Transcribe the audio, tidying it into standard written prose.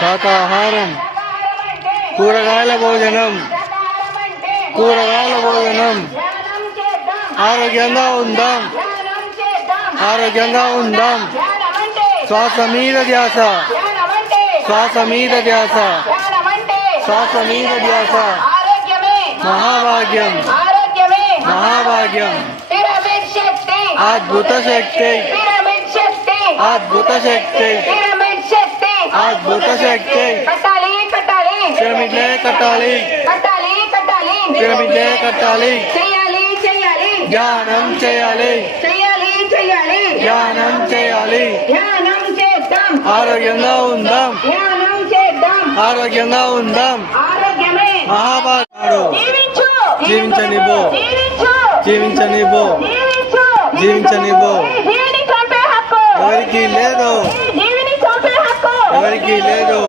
శాకాహారం కూరగాయల భోజనం ఆరోగ్యంగా ఉందాం శ్వాస మీద ధ్యాస మహాభాగ్యం అద్భుత శక్తి పిరమిడ్లే కట్టాలి ధ్యానం చేయాలి ఆరోగ్యంగా ఉందాం మహాభాగ్యుడు జీవించనివ్వు ఎవరికి లేదు